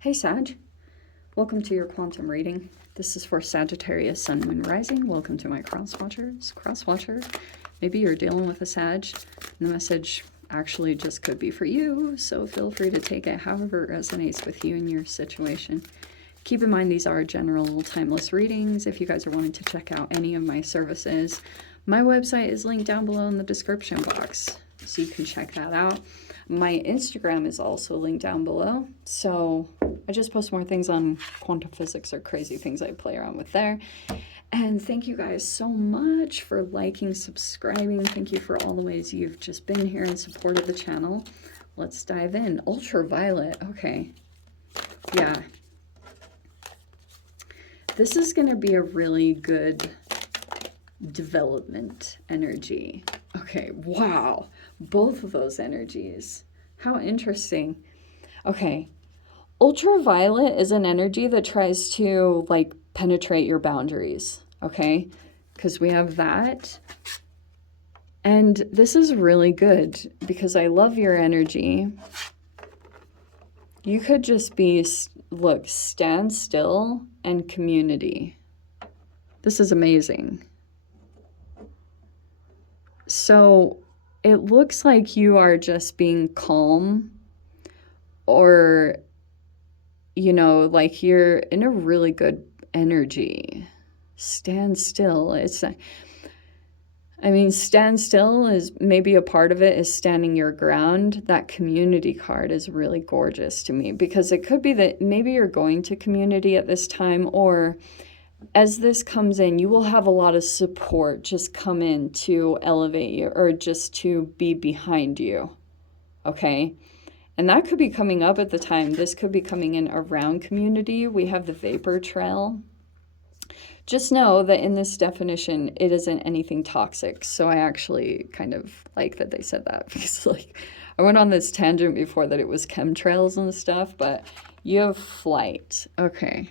Hey Sag, welcome to your quantum reading. This is for Sagittarius, Sun, Moon, Rising. Welcome to my cross-watcher. Maybe you're dealing with a Sag, and the message actually just could be for you, so feel free to take it however it resonates with you and your situation. Keep in mind these are general timeless readings. If you guys are wanting to check out any of my services, my website is linked down below in the description box, so you can check that out. My Instagram is also linked down below, so I just post more things on quantum physics or crazy things I play around with there. And thank you guys so much for liking, subscribing. Thank you for all the ways you've just been here and supported the channel. Let's dive in. Ultraviolet. Okay. Yeah. This is going to be a really good development energy. Okay. Wow. Both of those energies. How interesting. Okay. Ultraviolet is an energy that tries to like penetrate your boundaries, okay? Because we have that. And this is really good because I love your energy. You could just be, look, stand still and community. This is amazing. So it looks like you are just being calm, or you know, like you're in a really good energy. Stand still. I mean, stand still is maybe a part of it is standing your ground. That community card is really gorgeous to me because it could be that maybe you're going to community at this time, or as this comes in, you will have a lot of support just come in to elevate you or just to be behind you. Okay. And that could be coming up at the time. This could be coming in around community. We have the vapor trail. Just know that in this definition, it isn't anything toxic. So I actually kind of like that they said that because like I went on this tangent before that it was chemtrails and stuff, but you have flight. Okay.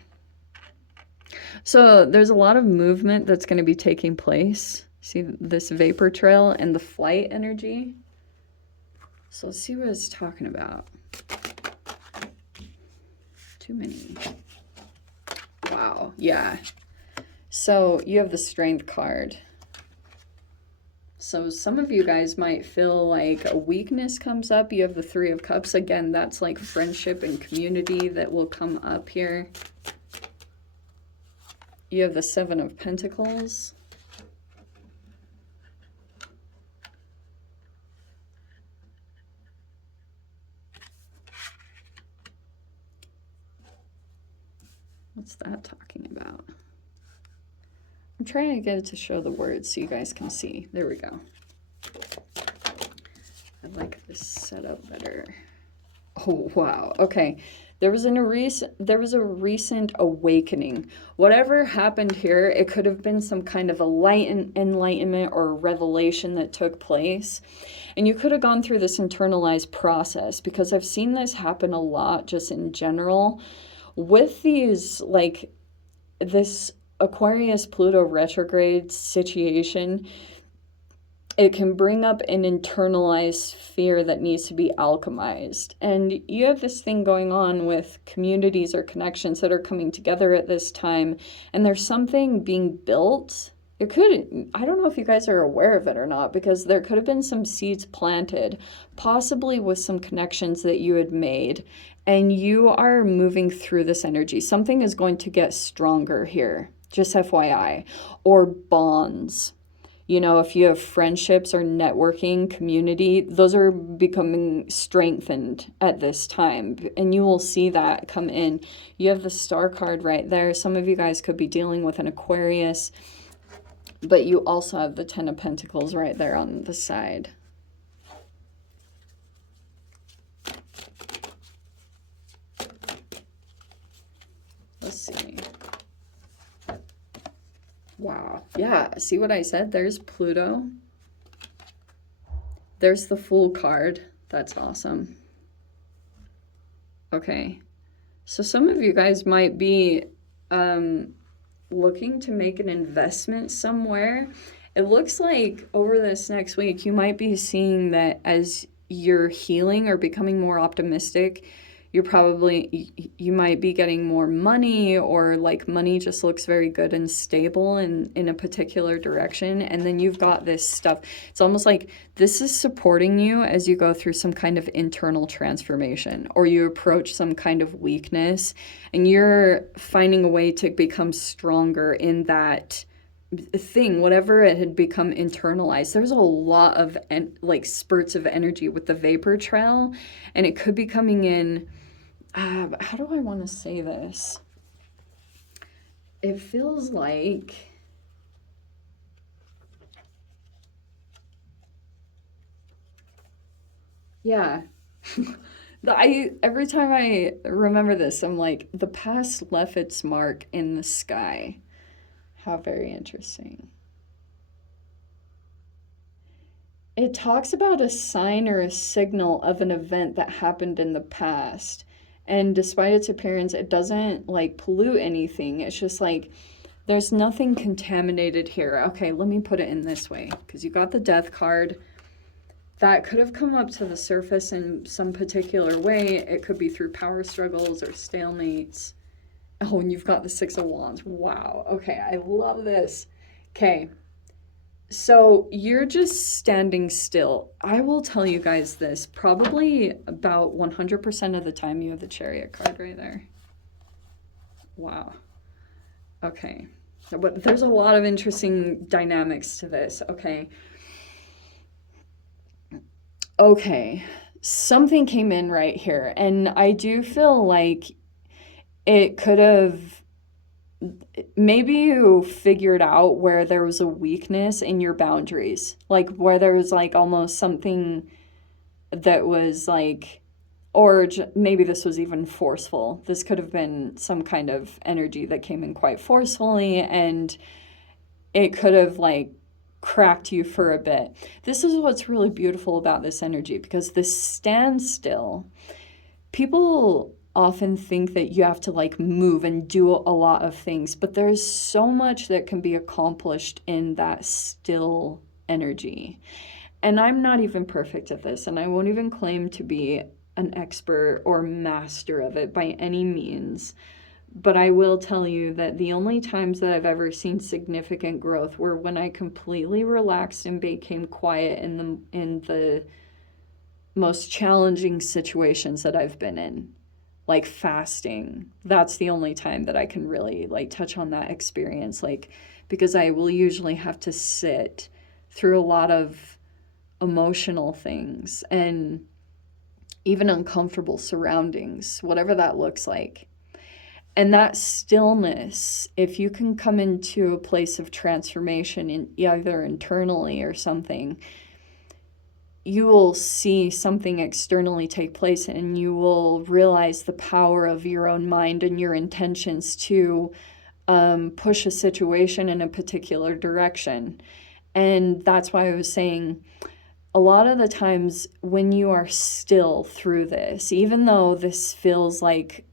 So there's a lot of movement that's going to be taking place. See this vapor trail and the flight energy. So let's see what it's talking about. Too many. Wow. Yeah. So you have the strength card. So some of you guys might feel like a weakness comes up. You have the Three of Cups. Again, that's like friendship and community that will come up here. You have the Seven of Pentacles. What's that talking about? I'm trying to get it to show the words so you guys can see. There we go. I like this setup better. Oh, wow. Okay. There was a recent awakening. Whatever happened here, it could have been some kind of enlightenment or revelation that took place. And you could have gone through this internalized process, because I've seen this happen a lot just in general with these, like this Aquarius Pluto retrograde situation. It can bring up an internalized fear that needs to be alchemized. And you have this thing going on with communities or connections that are coming together at this time. And there's something being built. I don't know if you guys are aware of it or not, because there could have been some seeds planted, possibly with some connections that you had made. And you are moving through this energy. Something is going to get stronger here, just FYI, or bonds. You know, if you have friendships or networking, community, those are becoming strengthened at this time. And you will see that come in. You have the Star card right there. Some of you guys could be dealing with an Aquarius, but you also have the Ten of Pentacles right there on the side. Let's see. Wow. Yeah. See what I said? There's Pluto. There's the Fool card. That's awesome. Okay. So some of you guys might be looking to make an investment somewhere. It looks like over this next week, you might be seeing that as you're healing or becoming more optimistic, you probably, you might be getting more money, or like money just looks very good and stable in a particular direction. And then you've got this stuff. It's almost like this is supporting you as you go through some kind of internal transformation, or you approach some kind of weakness, and you're finding a way to become stronger in that thing, whatever it had become internalized. There's a lot of like spurts of energy with the vapor trail, and it could be coming in. How do I want to say this? It feels like, yeah. Every time I remember this, I'm like, the past left its mark in the sky. How very interesting. It talks about a sign or a signal of an event that happened in the past. And despite its appearance, it doesn't like pollute anything. It's just like there's nothing contaminated here. Okay, let me put it in this way, because you got the death card. That could have come up to the surface in some particular way. It could be through power struggles or stalemates. Oh, and you've got the Six of Wands. Wow. Okay, I love this. Okay. So you're just standing still. I will tell you guys this, probably about 100% of the time you have the Chariot card right there. Wow. Okay. But there's a lot of interesting dynamics to this. Okay. Okay. Something came in right here, and I do feel like it could have, maybe you figured out where there was a weakness in your boundaries, like where there was like almost something that was like, or maybe this was even forceful. This could have been some kind of energy that came in quite forcefully, and it could have like cracked you for a bit. This is what's really beautiful about this energy, because this standstill, people often think that you have to like move and do a lot of things, but there's so much that can be accomplished in that still energy. And I'm not even perfect at this, and I won't even claim to be an expert or master of it by any means. But I will tell you that the only times that I've ever seen significant growth were when I completely relaxed and became quiet in the most challenging situations that I've been in, like fasting. That's the only time that I can really like touch on that experience, like, because I will usually have to sit through a lot of emotional things and even uncomfortable surroundings, whatever that looks like. And that stillness, if you can come into a place of transformation in either internally or something, you will see something externally take place, and you will realize the power of your own mind and your intentions to push a situation in a particular direction. And that's why I was saying, a lot of the times when you are still through this, even though this feels like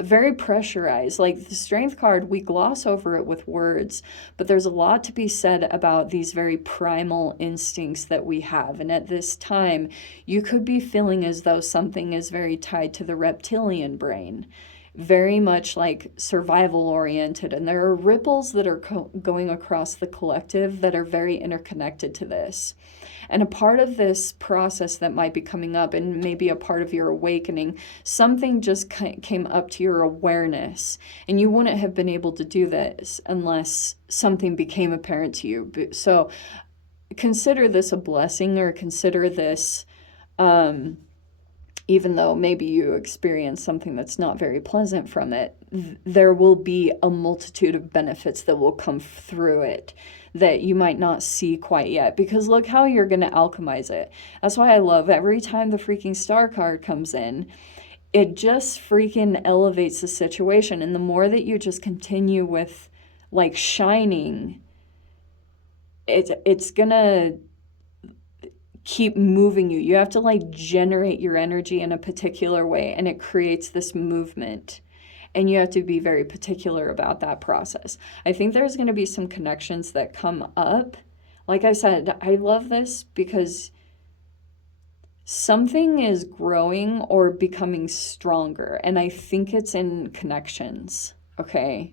very pressurized, like the Strength card, we gloss over it with words, but there's a lot to be said about these very primal instincts that we have. And at this time, you could be feeling as though something is very tied to the reptilian brain, very much like survival oriented. And there are ripples that are going across the collective that are very interconnected to this. And a part of this process that might be coming up, and maybe a part of your awakening, something just came up to your awareness, and you wouldn't have been able to do this unless something became apparent to you. So consider this a blessing, or consider this, even though maybe you experience something that's not very pleasant from it, there will be a multitude of benefits that will come through it that you might not see quite yet, because look how you're going to alchemize it. That's why I love every time the freaking Star card comes in, it just freaking elevates the situation. And the more that you just continue with like shining, it's going to keep moving you. You have to like generate your energy in a particular way, and it creates this movement. And you have to be very particular about that process. I think there's going to be some connections that come up. Like I said, I love this because something is growing or becoming stronger, and I think it's in connections, okay?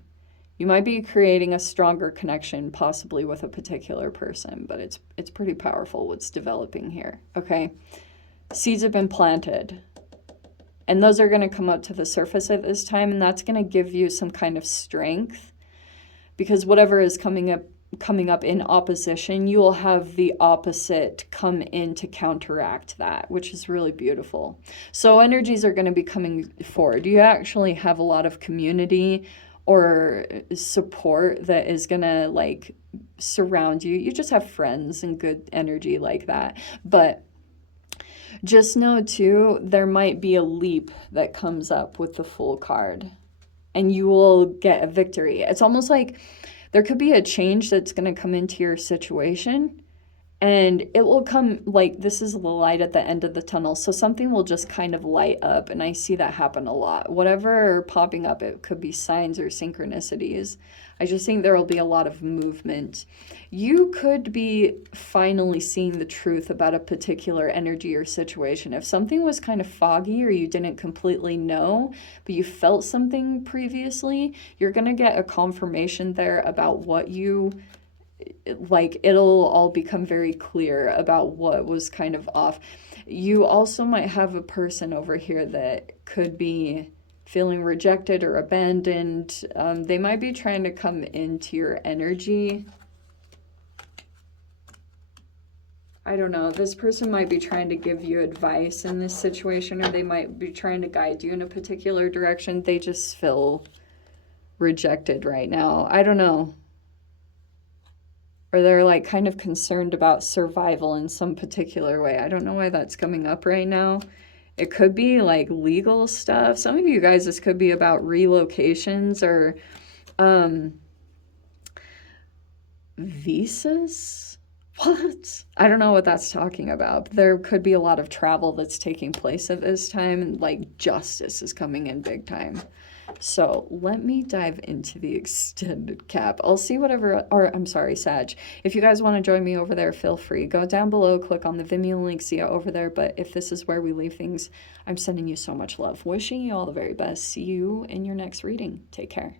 You might be creating a stronger connection, possibly with a particular person, but it's pretty powerful what's developing here, okay? Seeds have been planted, and those are going to come up to the surface at this time, and that's going to give you some kind of strength, because whatever is coming up in opposition, you will have the opposite come in to counteract that, which is really beautiful. So energies are going to be coming forward. You actually have a lot of community or support that is going to like surround you. You just have friends and good energy like that. But just know too, there might be a leap that comes up with the Fool card, and you will get a victory. It's almost like there could be a change that's going to come into your situation, and it will come like this is the light at the end of the tunnel. So something will just kind of light up, and I see that happen a lot. Whatever popping up, it could be signs or synchronicities. I just think there will be a lot of movement. You could be finally seeing the truth about a particular energy or situation. If something was kind of foggy or you didn't completely know, but you felt something previously, you're going to get a confirmation there about what you like. It'll all become very clear about what was kind of off. You also might have a person over here that could be feeling rejected or abandoned. They might be trying to come into your energy. I don't know. This person might be trying to give you advice in this situation, or they might be trying to guide you in a particular direction. They just feel rejected right now. I don't know. Or they're like kind of concerned about survival in some particular way. I don't know why that's coming up right now. It could be like legal stuff. Some of you guys, this could be about relocations or visas. What? I don't know what that's talking about. There could be a lot of travel that's taking place at this time, and like justice is coming in big time. So let me dive into the extended cap. I'll see whatever, or I'm sorry, Sag. If you guys want to join me over there, feel free. Go down below, click on the Vimeo link, see it over there. But if this is where we leave things, I'm sending you so much love. Wishing you all the very best. See you in your next reading. Take care.